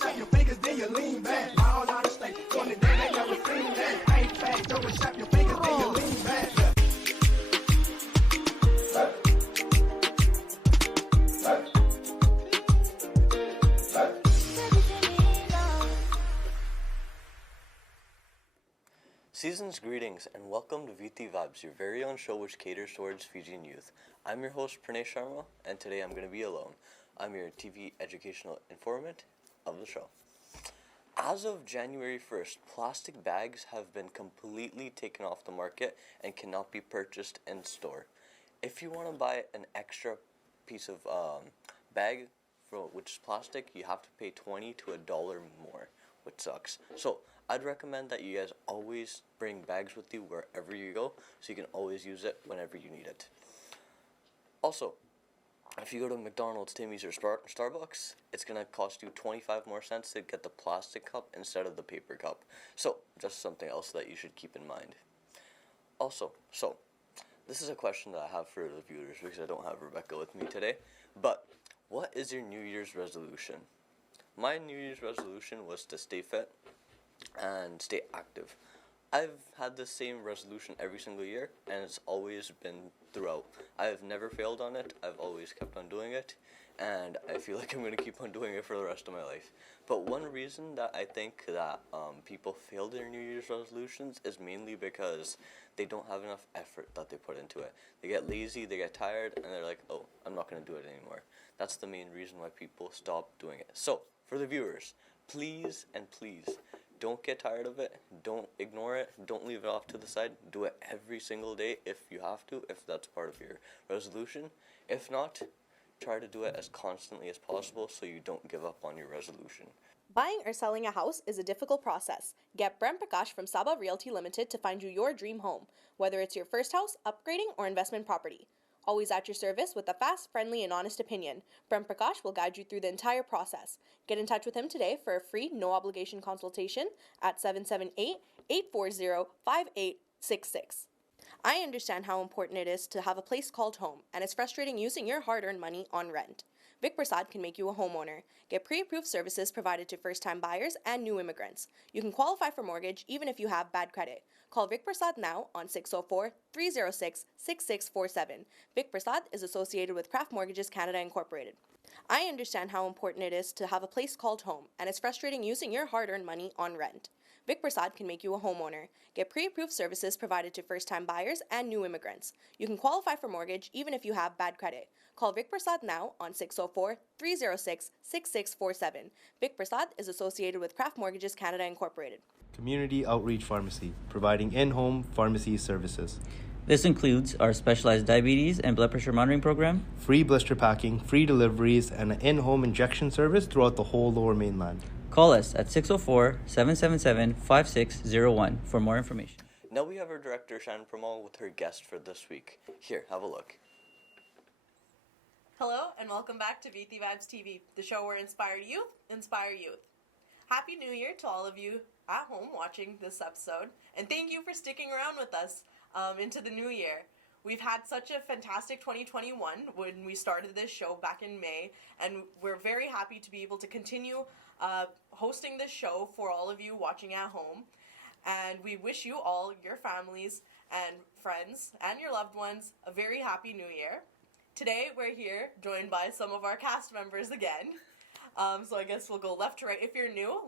snap your fingers, then you lean back. All out of state, on the day they never seen that. Ain't fat, don't snap your fingers, then you lean back. Season's greetings and welcome to Viti Vibes, your very own show which caters towards Fijian youth. I'm your host Pranay Sharma, and today I'm going to be alone. I'm your TV educational informant of the show. As of January 1st, plastic bags have been completely taken off the market and cannot be purchased in store. If you want to buy an extra piece of bag which is plastic, you have to pay $20 to $1 more, which sucks. So I'd recommend that you guys always bring bags with you wherever you go, so you can always use it whenever you need it. Also, if you go to McDonald's, Timmy's, or Starbucks, it's going to cost you 25 more cents to get the plastic cup instead of the paper cup. So, just something else that you should keep in mind. Also, this is a question that I have for the viewers because I don't have Rebecca with me today, but what is your New Year's resolution? My New Year's resolution was to stay fit and stay active. I've had the same resolution every single year, and it's always been throughout. I have never failed on it. I've always kept on doing it, and I feel like I'm going to keep on doing it for the rest of my life. But one reason that I think that people fail their New Year's resolutions is mainly because they don't have enough effort that they put into it. They get lazy, they get tired, and they're like, oh, I'm not going to do it anymore. That's the main reason why people stop doing it. So, for the viewers, please, don't get tired of it. Don't ignore it. Don't leave it off to the side. Do it every single day if you have to, if that's part of your resolution. If not, try to do it as constantly as possible so you don't give up on your resolution. Buying or selling a house is a difficult process. Get Prem Prakash from Sabah Realty Limited to find you your dream home, whether it's your first house, upgrading, or investment property. Always at your service with a fast, friendly, and honest opinion. Prem Prakash will guide you through the entire process. Get in touch with him today for a free, no-obligation consultation at 778-840-5866. I understand how important it is to have a place called home, and it's frustrating using your hard-earned money on rent. Vic Prasad can make you a homeowner. Get pre-approved services provided to first-time buyers and new immigrants. You can qualify for mortgage even if you have bad credit. Call Vic Prasad now on 604-306-6647. Vic Prasad is associated with Craft Mortgages Canada Incorporated. I understand how important it is to have a place called home, and it's frustrating using your hard-earned money on rent. Vic Prasad can make you a homeowner. Get pre-approved services provided to first-time buyers and new immigrants. You can qualify for mortgage even if you have bad credit. Call Vic Prasad now on 604-306-6647. Vic Prasad is associated with Craft Mortgages Canada Incorporated. Community Outreach Pharmacy, providing in-home pharmacy services. This includes our specialized diabetes and blood pressure monitoring program, Free blister packing, free deliveries, and an in-home injection service throughout the whole Lower Mainland. Call us at 604-777-5601 for more information. Now we have our director, Shannon Pramal, with her guest for this week. Here, have a look. Hello, and welcome back to Viti Vibes TV, the show where inspired youth inspire youth. Happy New Year to all of you at home watching this episode, and thank you for sticking around with us into the new year. We've had such a fantastic 2021 when we started this show back in May, and we're very happy to be able to continue hosting this show for all of you watching at home. And we wish you all, your families and friends and your loved ones, a very happy new year. Today we're here joined by some of our cast members again. So I guess we'll go left to right. If you're new,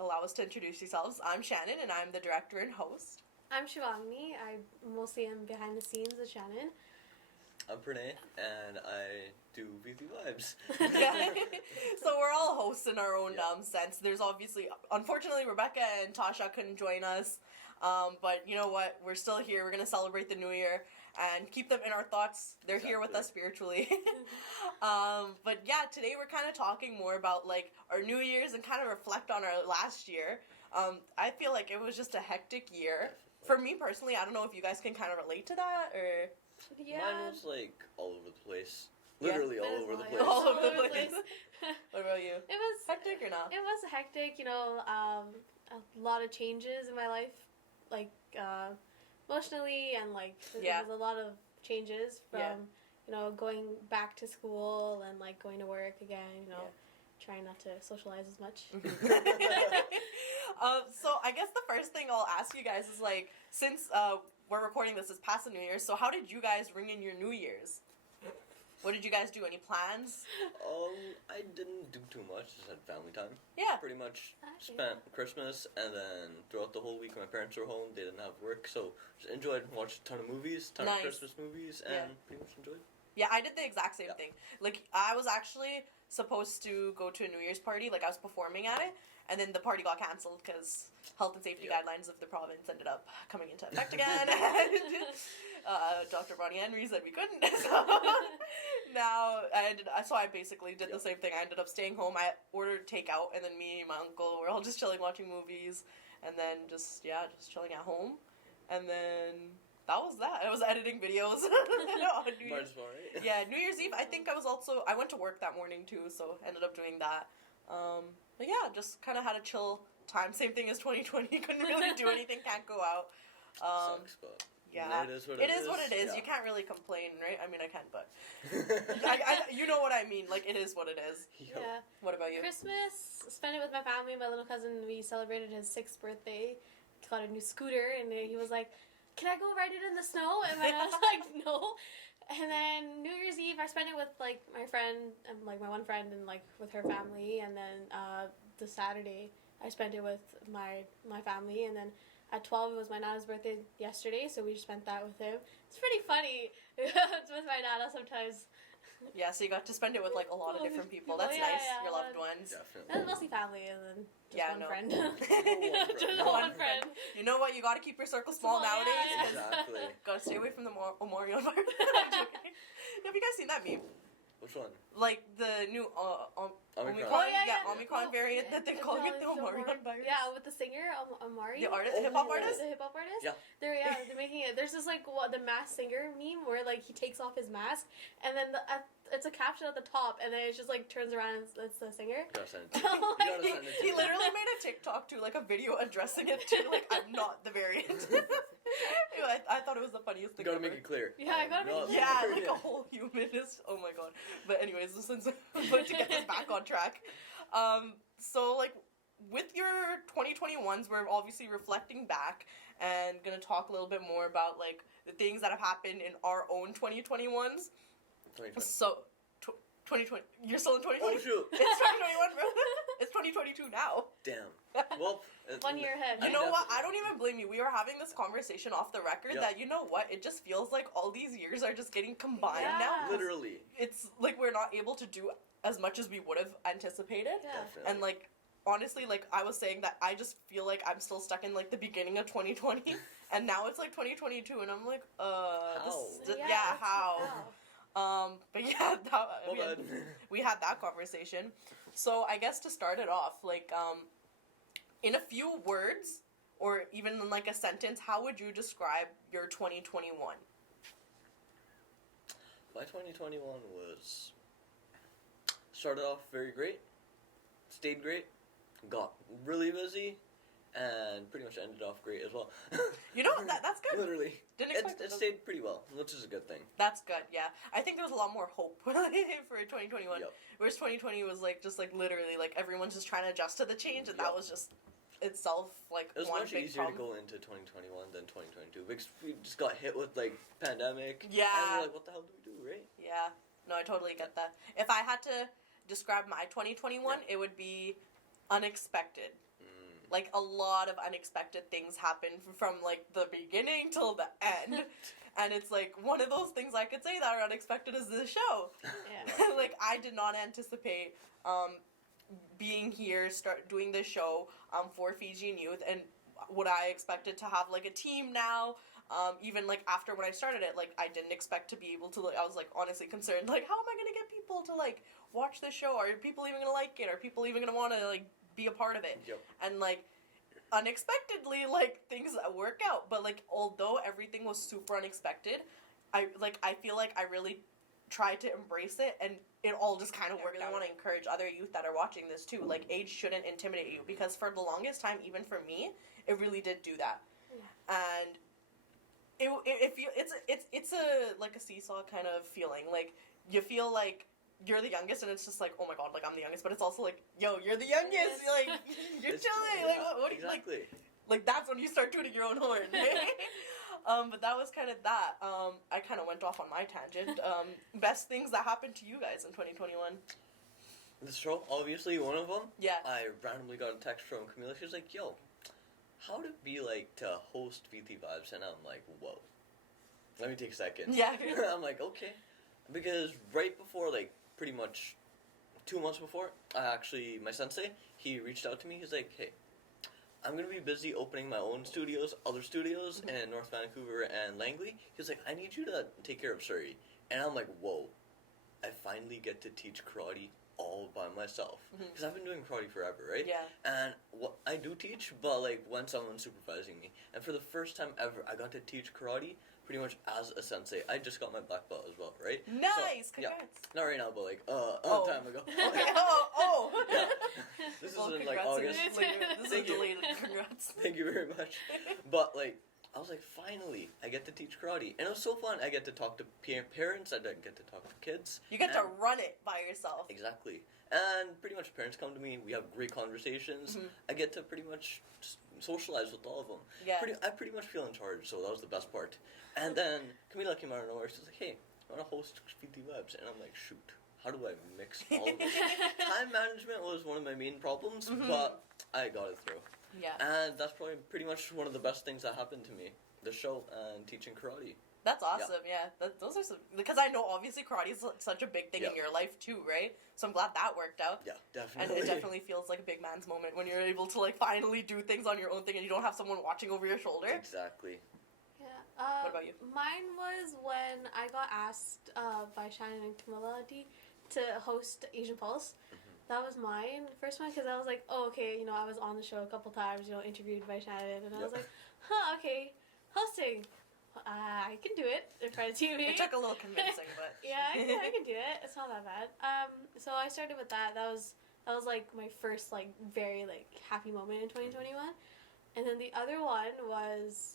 allow us to introduce yourselves. I'm Shannon, and I'm the director and host. I'm Shivangni. I mostly am behind the scenes with Shannon. I'm Pranay, and I do Viti Vibes. So we're all hosts in our own sense. There's obviously, unfortunately, Rebecca and Tasha couldn't join us. But you know what? We're still here. We're going to celebrate the new year and keep them in our thoughts. They're here with us spiritually. But yeah, today we're kind of talking more about like our New Year's and kind of reflect on our last year. I feel like it was just a hectic year. For me personally, I don't know if you guys can kind of relate to that or... Yeah. Mine was like all over the place. Literally all over the place. All over the place. What about you? It was hectic or not? It was hectic, you know, a lot of changes in my life, like emotionally, and like there was a lot of changes from you know, going back to school and like going to work again, you know, trying not to socialize as much. So I guess the first thing I'll ask you guys is like, since we're recording this is past the New Year's, so how did you guys ring in your New Year's? What did you guys do? Any plans? I didn't do too much. Just had family time. Yeah. Pretty much spent Christmas, and then throughout the whole week, my parents were home. They didn't have work, so just enjoyed and watched a ton of movies, ton Nice. of Christmas movies, and pretty much enjoyed. Yeah, I did the exact same Yeah. thing. Like, I was actually supposed to go to a New Year's party. Like, I was performing at it, and then the party got canceled because health and safety Yeah. guidelines of the province ended up coming into effect again. Dr. Bonnie Henry said we couldn't. So now, so I basically did the same thing. I ended up staying home. I ordered takeout, and then me and my uncle were all just chilling, watching movies, and then just chilling at home. And then that was that. I was editing videos on New Might Year's. as well, right? Yeah, New Year's Eve, I think I went to work that morning too, so ended up doing that. But yeah, just kind of had a chill time. Same thing as 2020. Couldn't really do anything, can't go out. Sucks, but Yeah, it is what it is what it is. Yeah. You can't really complain, right? I mean, I can, but you know what I mean. Like, it is what it is. Yep. Yeah. What about you? Christmas, spent it with my family. My little cousin, we celebrated his 6th birthday. Got a new scooter, and he was like, "Can I go ride it in the snow?" And then I was like, "No." And then New Year's Eve, I spent it with like my friend and like my one friend and like with her family. And then the Saturday, I spent it with my family. And then at 12, it was my Nana's birthday yesterday, so we just spent that with him. It's pretty funny. It's with my Nana sometimes. Yeah, so you got to spend it with like a lot of different people. That's Yeah, nice. yeah, Your loved ones. Definitely. And mostly family, and then just Yeah, one no. friend. friend. Just One one friend. You know what? You got to keep your circle small Small, yeah, nowadays. yeah. 'Cause Exactly. gotta stay away from the Omarion virus. I'm joking. Have you guys seen that meme? Which one? Like the new Omicron, Oh, Omicron variant that they're calling it the Omarion virus. Yeah, with the singer Amari. The artist, Oh, hip hop yeah. artist. The hip hop artist. Yeah. They're making it. There's this like the masked singer meme where like he takes off his mask and then it's a caption at the top and then it just like turns around and it's the singer. You gotta send it to me. Oh You my gotta He, send it to he me. literally made a TikTok too, like a video addressing it to like I'm not the variant. I thought it was the funniest You thing gotta ever. make it clear. Yeah, I gotta make it Not clear. Yeah, the like a variant. whole human is. Oh my god. But anyways, since but to get this back on track, so like with your 2021s, we're obviously reflecting back and gonna talk a little bit more about like the things that have happened in our own 2021s. 2020. So, 2020. You're still in 2020. Oh shoot! It's 2021, bro. It's 2022 now. Damn. Well, 1 year ahead. You know what? I don't even blame you. We were having this conversation off the record Yeah. that, you know what? It just feels like all these years are just getting combined Yeah. now. Literally. It's like we're not able to do as much as we would have anticipated. Yeah. Definitely. And like, honestly, like I was saying that I just feel like I'm still stuck in like the beginning of 2020 and now it's like 2022 and I'm like, Yeah, how? But yeah, Well we had that conversation. So I guess to start it off, like, in a few words, or even in like a sentence, how would you describe your 2021? My 2021 was started off very great, stayed great, got really busy, and pretty much ended off great as well. You know, that's good. Literally. Didn't It, expect it it. stayed pretty well, which is a good thing. That's good, yeah. I think there's a lot more hope for 2021. Yep. Whereas 2020 was like, just like literally, like everyone's just trying to adjust to the change, and that Yep. was just itself like It was one much big easier problem. to go into 2021 than 2022 because we just got hit with like pandemic. Yeah. And we're like, what the hell do we do, right? Yeah, no, I totally get that. If I had to describe my 2021, it would be unexpected. Like, a lot of unexpected things happened from, like, the beginning till the end. And it's, like, one of those things I could say that are unexpected is this show. Yeah. Like, I did not anticipate being here, start doing this show for Fijian youth. And what I expected to have, like, a team now. Even, like, after when I started it, like, I didn't expect to be able to, like, I was, like, honestly concerned. Like, how am I going to get people to, like, watch this show? Are people even going to like it? Are people even going to want to, like, be a part of it? Yep. And like unexpectedly, like things work out, but like although everything was super unexpected, I feel like I really tried to embrace it and it all just kind of worked out. I really want to encourage other youth that are watching this too, like age shouldn't intimidate you, because for the longest time, even for me, it really did do that. And it's a like a seesaw kind of feeling. Like you feel like you're the youngest, and it's just like, oh my god, like I'm the youngest, but it's also like, yo, you're the youngest, like you're It's- chilling, yeah, like what do you like? exactly. Like that's when you start tooting your own horn. But that was kind of that. I kind of went off on my tangent. Best things that happened to you guys in 2021. The show, obviously, one of them. Yeah. I randomly got a text from Camila. She was like, yo, how would it be like to host Viti Vibes? And I'm like, whoa. Let me take a second. Yeah. I'm like, okay. Because right before, like, pretty much 2 months before, my sensei, he reached out to me. He's like, hey, I'm going to be busy opening my own studios, other studios in North Vancouver and Langley. He was like, I need you to take care of Surrey. And I'm like, whoa. I finally get to teach karate all by myself. Because I've been doing karate forever, right? Yeah. And I do teach, but, like, when someone's supervising me. And for the first time ever, I got to teach karate pretty much as a sensei. I just got my black belt as well, right? Nice, So, yeah, congrats. not right now, but, like, a time ago. Okay. Oh. Yeah. This Well, is in, like, congrats. August. This is Thank you. delayed. Congrats. Thank you very much. But, like, I was like, finally, I get to teach karate. And it was so fun. I get to talk to parents. I get to talk to kids. You get to And- run it by yourself. Exactly. And pretty much parents come to me. We have great conversations. I get to pretty much just socialize with all of them. Yeah. I pretty much feel in charge, so that was the best part. And then Camila came out of nowhere. She was like, hey, I want to host Viti Webs. And I'm like, shoot, how do I mix all of this? Time management was one of my main problems, but I got it through. Yeah. And that's probably pretty much one of the best things that happened to me. The show and teaching karate. That's awesome, yeah. Those are some, because I know obviously karate is such a big thing in your life too, right? So I'm glad that worked out. Yeah, And definitely. it definitely feels like a big man's moment when you're able to like finally do things on your own thing and you don't have someone watching over your shoulder. Exactly. Yeah. What about you? Mine was when I got asked by Shannon and Camilla to host Asian Pulse. That was mine, the first one, because I was like, oh, okay, I was on the show a couple times, interviewed by Shannon, and I was like, okay, hosting. I can do it in front of TV. It took a little convincing, but Yeah, I can do it. It's not that bad. So I started with that. That was like my first like very like happy moment in 2021, and then the other one was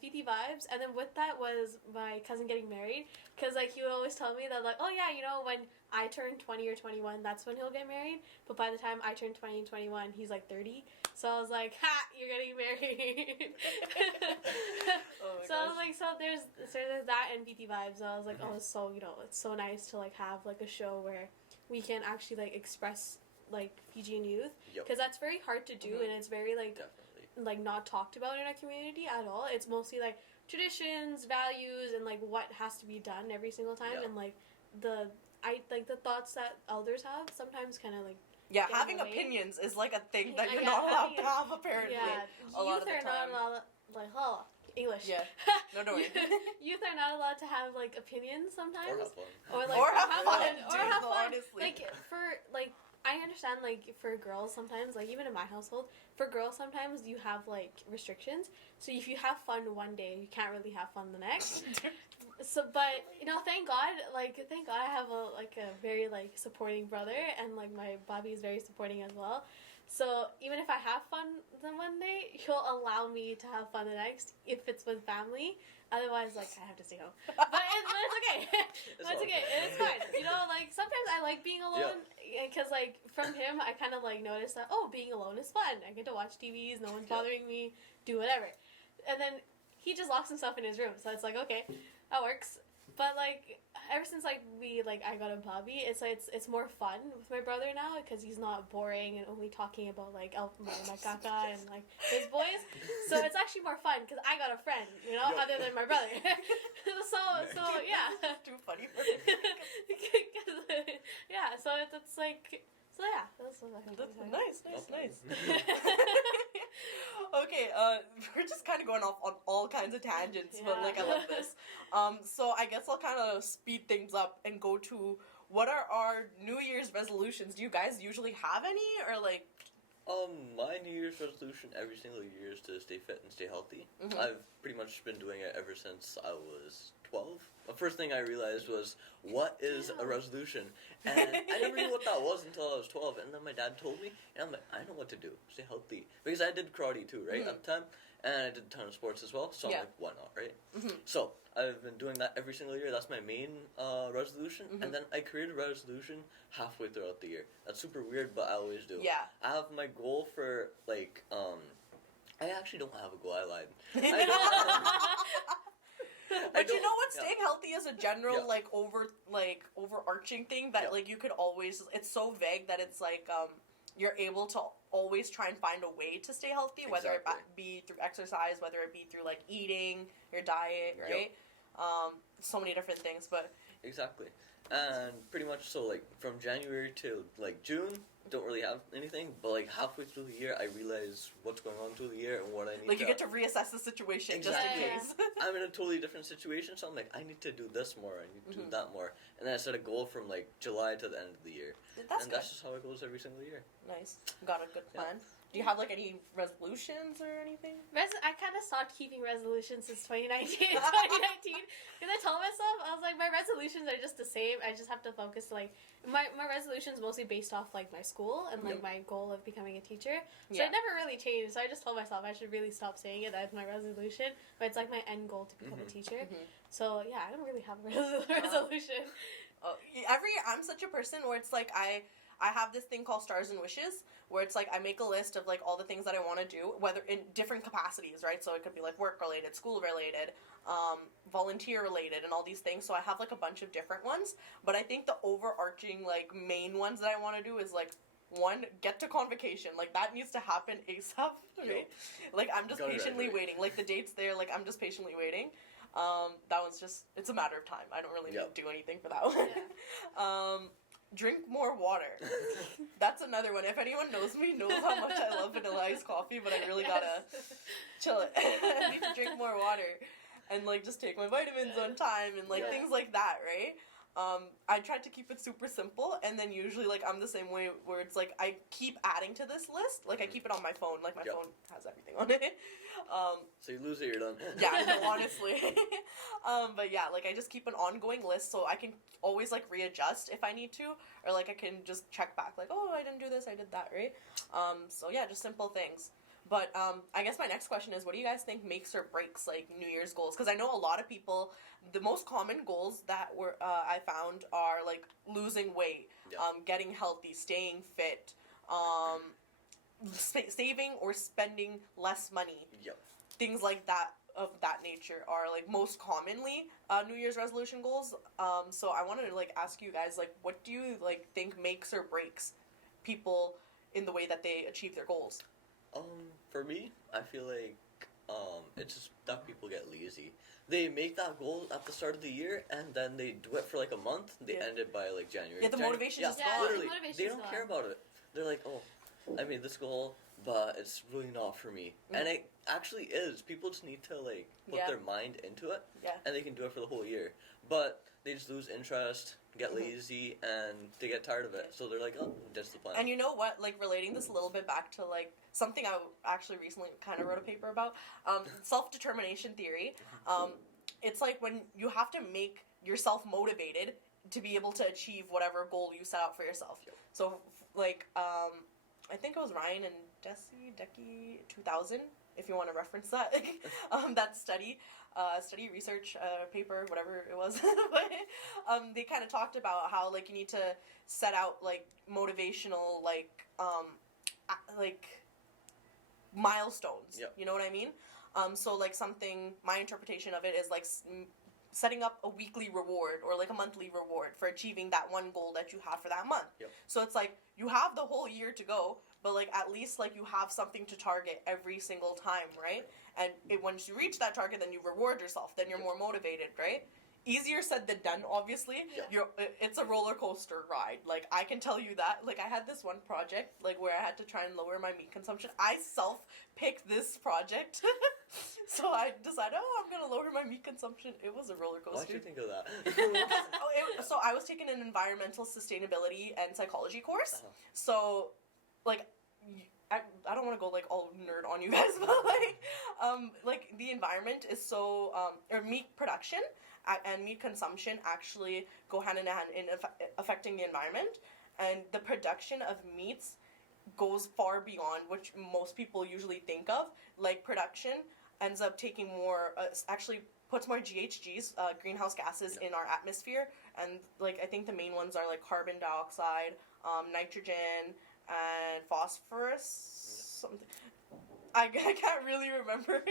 Viti Vibes, and then with that was my cousin getting married, because like he would always tell me that like, oh yeah, when I turn 20 or 21, that's when he'll get married, but by the time I turn 20 and 21, he's like 30, so I was like, ha, you're getting married. oh my So I gosh. was like, so there's that and Viti Vibes, so I was like, oh, it's so, it's so nice to like have like a show where we can actually like express like Fijian youth, Yep. because that's very hard to do, and it's very like Definitely. not talked about in our community at all. It's mostly like traditions, values, and like what has to be done every single time, Yeah. and like the thoughts that elders have sometimes kind of like Yeah, get in having the way. opinions is like a thing that you're Yeah, not allowed having to have apparently. yeah, a lot youth of the are not time. allowed like English. Yeah. No, don't worry. Youth are not allowed to have like opinions sometimes. Or have fun. Or like Or have fun, or dude, have fun. honestly. Like for like I understand like for girls sometimes, like even in my household, for girls sometimes you have like restrictions. So if you have fun one day, you can't really have fun the next. So but thank God I have a very like supporting brother, and like my Bobby is very supporting as well. So even if I have fun the one day, he'll allow me to have fun the next if it's with family. Otherwise, like, I have to stay home. But it's okay. But it's okay. It's fine. Like, sometimes I like being alone. Because, like, from him, I kind of, like, noticed that, being alone is fun. I get to watch TVs. No one's bothering me. Do whatever. And then he just locks himself in his room. So it's like, okay, that works. But, like, ever since, like, I got a Bobby, it's more fun with my brother now, because he's not boring and only talking about, like, my kaka and, like, his boys. So it's actually more fun, because I got a friend, other than my brother. so, yeah. Too funny for me. Yeah, so it's like, so yeah. That's what I That's think. nice. Okay, we're just kind of going off on all kinds of tangents, but like I love this. So I guess I'll kind of speed things up and go to what are our New Year's resolutions? Do you guys usually have any, or like? My New Year's resolution every single year is to stay fit and stay healthy. I've pretty much been doing it ever since I was 12, the first thing I realized was, what is a resolution? And I never knew what that was until I was 12. And then my dad told me, and I'm like, I know what to do. Stay healthy. Because I did karate too, right, at the time. And I did a ton of sports as well. So I'm like, why not, right? So I've been doing that every single year. That's my main resolution. And then I create a resolution halfway throughout the year. That's super weird, but I always do. Yeah. I have my goal for, like, I actually don't have a goal. I lied. I don't But you know what? yeah. Staying healthy is a general Yeah. overarching thing that Yeah. like you could always. It's so vague that it's like you're able to always try and find a way to stay healthy, whether it Exactly. be through exercise, whether it be through like eating, your diet, Yep. right? So many different things, but Exactly. And pretty much so, like, from January to, like, June, don't really have anything, but, like, halfway through the year, I realize what's going on through the year and what I need like to... you get to reassess the situation just in Exactly. case. I'm in a totally different situation, so I'm like, I need to do this more, I need to do that more. And then I set a goal from, like, July to the end of the year. That's And good. that's just how it goes every single year. Nice. Got a good plan. Do you have like any resolutions or anything? I kind of stopped keeping resolutions since 2019. Because I told myself, I was like, my resolutions are just the same. I just have to focus, like, my resolutions mostly based off, like, my school and, like, my goal of becoming a teacher. So it never really changed. So I just told myself I should really stop saying it as my resolution. But it's, like, my end goal to become a teacher. So, yeah, I don't really have a resolution. I'm such a person where it's like I have this thing called stars and wishes where it's like I make a list of like all the things that I want to do, whether in different capacities, right? So it could be like work related, school related, volunteer related, and all these things. So I have like a bunch of different ones, but I think the overarching like main ones that I want to do is like, one, get to convocation. Like that needs to happen ASAP, right? Like I'm just Gotta patiently graduate. waiting. Like the date's there, like I'm just patiently waiting. That one's just, it's a matter of time. I don't really need to do anything for that one. Drink more water. That's another one. If anyone knows me, knows how much I love vanilla iced coffee, but I really gotta chill it. I need to drink more water and like just take my vitamins on time and like things like that, right? I tried to keep it super simple, and then usually like I'm the same way where it's like I keep adding to this list. Like I keep it on my phone. Like my phone has everything on it. So you lose it, you're done. Yeah, no, honestly. But yeah, like I just keep an ongoing list so I can always like readjust if I need to, or like I can just check back like, oh, I didn't do this, I did that, right? So yeah, just simple things. But I guess my next question is, what do you guys think makes or breaks like New Year's goals? Because I know a lot of people, the most common goals that were I found are like losing weight, getting healthy, staying fit, saving or spending less money. Things like that of that nature are like most commonly New Year's resolution goals. So I wanted to like ask you guys, like, what do you like think makes or breaks people in the way that they achieve their goals? For me, I feel like it's just that people get lazy. They make that goal at the start of the year, and then they do it for like a month. They end it by like January. Yeah, the motivation is gone. Literally, the motivation's they don't gone. care about it. They're like, oh, I made this goal, but it's really not for me. And it actually is. People just need to like put their mind into it, and they can do it for the whole year. But they just lose interest, get lazy, and they get tired of it. So they're like, oh, that's the plan. And you know what? Like relating this a little bit back to like something I actually recently kind of wrote a paper about, self-determination theory. It's like when you have to make yourself motivated to be able to achieve whatever goal you set out for yourself. So like I think it was Ryan and Decky 2000, if you want to reference that. That study research paper, whatever it was. But they kind of talked about how like you need to set out like motivational like milestones. You know what I mean? So like something, my interpretation of it is like setting up a weekly reward or like a monthly reward for achieving that one goal that you have for that month. So it's like you have the whole year to go, but like at least like you have something to target every single time, right? And once you reach that target, then you reward yourself. Then you're more motivated, right? Easier said than done, obviously. It's a roller coaster ride. Like, I can tell you that. Like, I had this one project, like, where I had to try and lower my meat consumption. I self-picked this project. So I decided, I'm going to lower my meat consumption. It was a roller coaster. Why'd you think of that? So I was taking an environmental sustainability and psychology course. So, like, I don't want to go like all nerd on you guys, but like the environment is so or meat production and meat consumption actually go hand in hand in affecting the environment, and the production of meats goes far beyond what most people usually think of. Like, production ends up taking more, actually puts more GHGs, greenhouse gases, in our atmosphere, and like I think the main ones are like carbon dioxide, nitrogen, and phosphorus. Something. I can't really remember.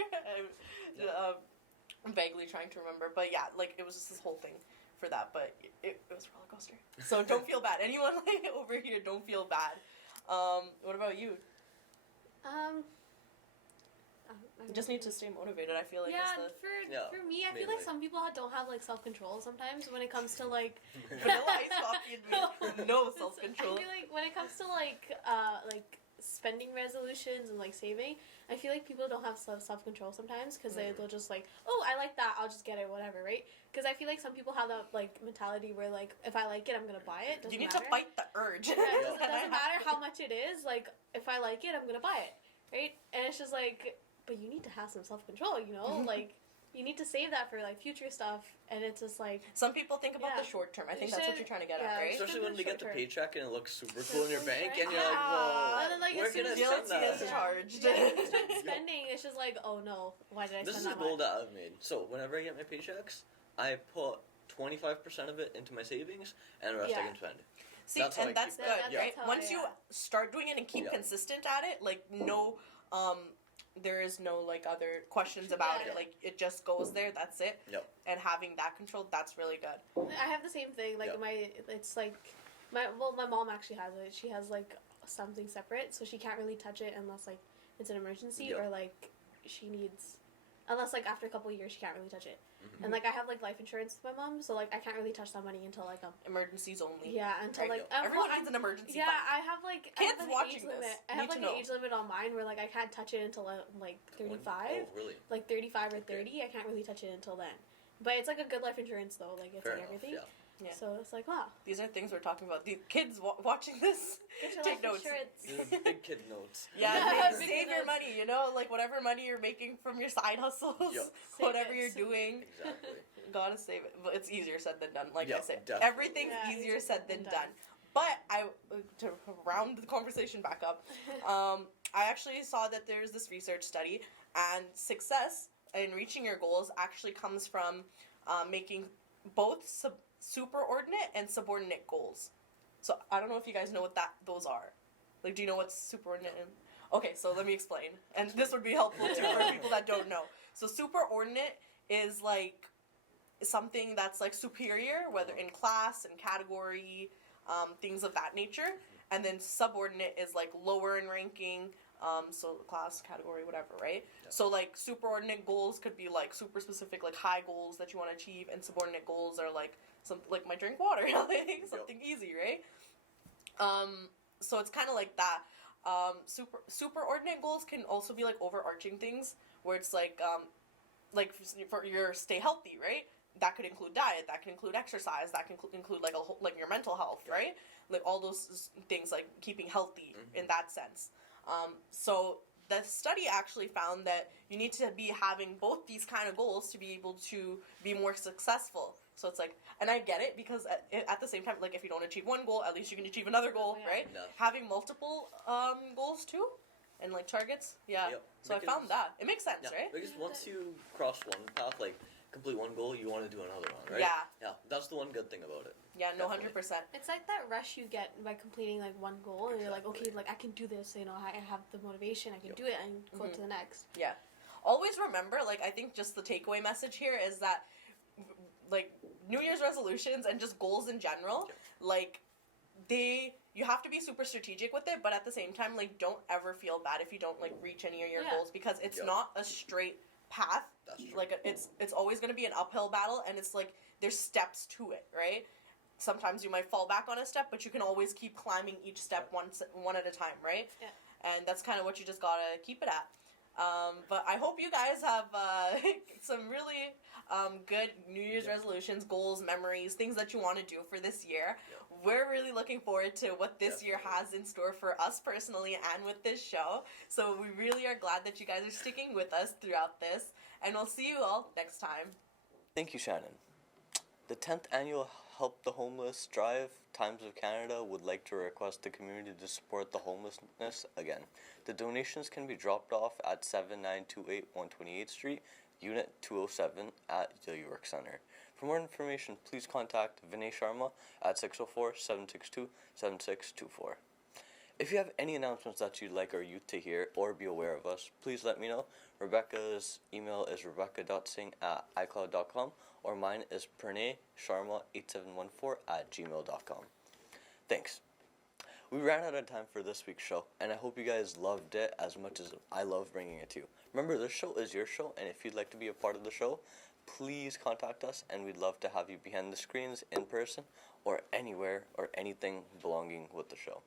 I'm vaguely trying to remember, but yeah, like it was just this whole thing for that. But it was a roller coaster. So don't feel bad. Anyone like over here, don't feel bad. What about you? You just need to stay motivated. I feel like for me, I feel like some people don't have like self-control sometimes when it comes to like vanilla iced coffee and milk. No self-control. I feel like when it comes to like spending resolutions and like saving, I feel like people don't have self-control sometimes because they'll just like, oh, I like that, I'll just get it, whatever, right? Because I feel like some people have that like mentality where like, if I like it, I'm gonna buy it. You need to fight the urge. Yeah, it doesn't matter how much it is. Like, if I like it, I'm gonna buy it, right? And it's just like, but you need to have some self-control, you know? Like, you need to save that for like future stuff, and it's just like some people think about the short term. I think that's what you're trying to get at, right? Especially when they get the paycheck and it looks super cool in your bank, right? and you're like, whoa, and then, like, where can I spend that? Is charged. Yeah, you start spending. It's just like, oh no, why did I spend that much? This is a goal that I've made. So whenever I get my paychecks, I put 25% of it into my savings, and the rest I can spend. See, that's and that's good, right? Once you start doing it and keep consistent at it, like there is no like other questions about it. Like it just goes there. That's it. Yep. And having that control, that's really good. I have the same thing. Like it's like my mom actually has it. She has like something separate, so she can't really touch it unless like it's an emergency or like she needs. Unless like after a couple of years, she can't really touch it. Mm-hmm. And like I have like life insurance with my mom, so like I can't really touch that money until like emergencies only. Yeah, until like everyone needs an emergency. Yeah, fund. I have like kids an watching age limit. this. I have like an age limit on mine where like I can't touch it until like 35. Oh, really? Like 35 or 30, I can't really touch it until then. But it's like a good life insurance though. Like it's Fair like enough, everything. Yeah. So it's like, wow. These are things we're talking about. The kids watching this, take notes. Big kid notes. Yeah, save your money, you know? Like, whatever money you're making from your side hustles, whatever you're doing. Exactly. Gotta save it. But it's easier said than done, like I said. Definitely. Everything's easier said than done. But to round the conversation back up, I actually saw that there's this research study, and success in reaching your goals actually comes from making both superordinate and subordinate goals. So I don't know if you guys know what those are. Like, do you know what's superordinate? Okay, so let me explain, and this would be helpful too for people that don't know. So superordinate is like something that's like superior, whether in class and category, things of that nature. And then subordinate is like lower in ranking, so class, category, whatever, right? Yeah. So like superordinate goals could be like super specific, like high goals that you want to achieve, and subordinate goals are like my drink water, like something easy, right? So it's kind of like that. Superordinate goals can also be like overarching things where it's like for your stay healthy, right? That could include diet, that can include exercise, that can include like like your mental health, right? Like all those things, like keeping healthy in that sense. So the study actually found that you need to be having both these kind of goals to be able to be more successful. So it's like, and I get it, because at the same time, like if you don't achieve one goal, at least you can achieve another goal, right? No. Having multiple goals too, and like targets, So I found that it makes sense, right? Because once you cross one path, like complete one goal, you want to do another one, right? Yeah, that's the one good thing about it. Yeah, no, 100%. It's like that rush you get by completing like one goal, and you're like, okay, like I can do this. You know, I have the motivation. I can do it, and go to the next. Yeah. Always remember, like I think just the takeaway message here is that, like New Year's resolutions and just goals in general, like you have to be super strategic with it, but at the same time, like don't ever feel bad if you don't like reach any of your goals, because it's not a straight path. That's true. Like it's always going to be an uphill battle, and it's like there's steps to it, right? Sometimes you might fall back on a step, but you can always keep climbing each step one at a time, right? Yeah. And that's kind of what you just gotta keep it at. But I hope you guys have some really good New Year's resolutions, goals, memories, things that you want to do for this year. We're really looking forward to what this year has in store for us personally and with this show. So we really are glad that you guys are sticking with us throughout this, and we'll see you all next time. Thank you, Shannon. The 10th annual Help the Homeless Drive, Times of Canada would like to request the community to support the homelessness again. The donations can be dropped off at 7928 128th Street, Unit 207 at the York Center. For more information, please contact Vinay Sharma at 604-762-7624. If you have any announcements that you'd like our youth to hear or be aware of us, please let me know. Rebecca's email is rebecca.singh@icloud.com or mine is pranay.sharma8714@gmail.com. Thanks. We ran out of time for this week's show, and I hope you guys loved it as much as I love bringing it to you. Remember, this show is your show, and if you'd like to be a part of the show, please contact us, and we'd love to have you behind the screens, in person, or anywhere or anything belonging with the show.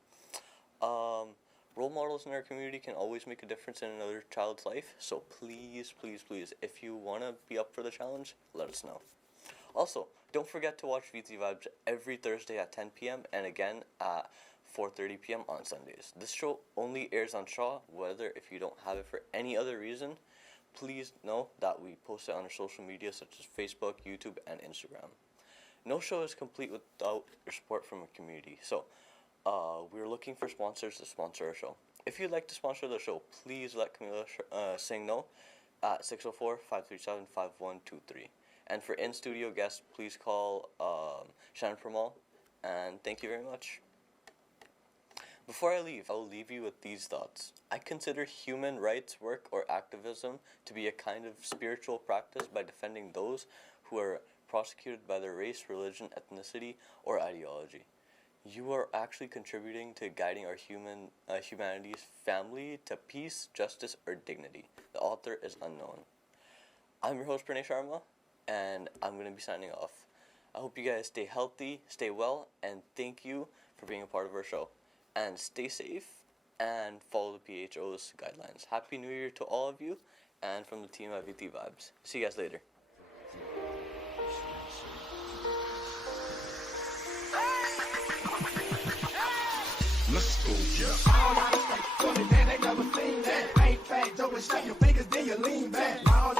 Role models in our community can always make a difference in another child's life, so please, please, please, if you want to be up for the challenge, let us know. Also, don't forget to watch Viti Vibes every Thursday at 10 p.m. and again at 4:30 p.m. on Sundays. This show only airs on Shaw, whether if you don't have it for any other reason, please know that we post it on our social media such as Facebook, YouTube, and Instagram. No show is complete without your support from a community, so we're looking for sponsors to sponsor our show. If you'd like to sponsor the show, please let Camila Singh know at 604-537-5123. And for in-studio guests, please call Shannon Pramal, and thank you very much. Before I leave, I'll leave you with these thoughts. I consider human rights work or activism to be a kind of spiritual practice by defending those who are prosecuted by their race, religion, ethnicity, or ideology. You are actually contributing to guiding our humanity's family to peace, justice, or dignity. The author is unknown. I'm your host, Pranay Sharma, and I'm going to be signing off. I hope you guys stay healthy, stay well, and thank you for being a part of our show. And stay safe and follow the PHO's guidelines. Happy New Year to all of you, and from the team at Viti Vibes. See you guys later. Let's go. All out of state, so they never seen that. Ain't fat, don't slap your fingers, then you lean back. All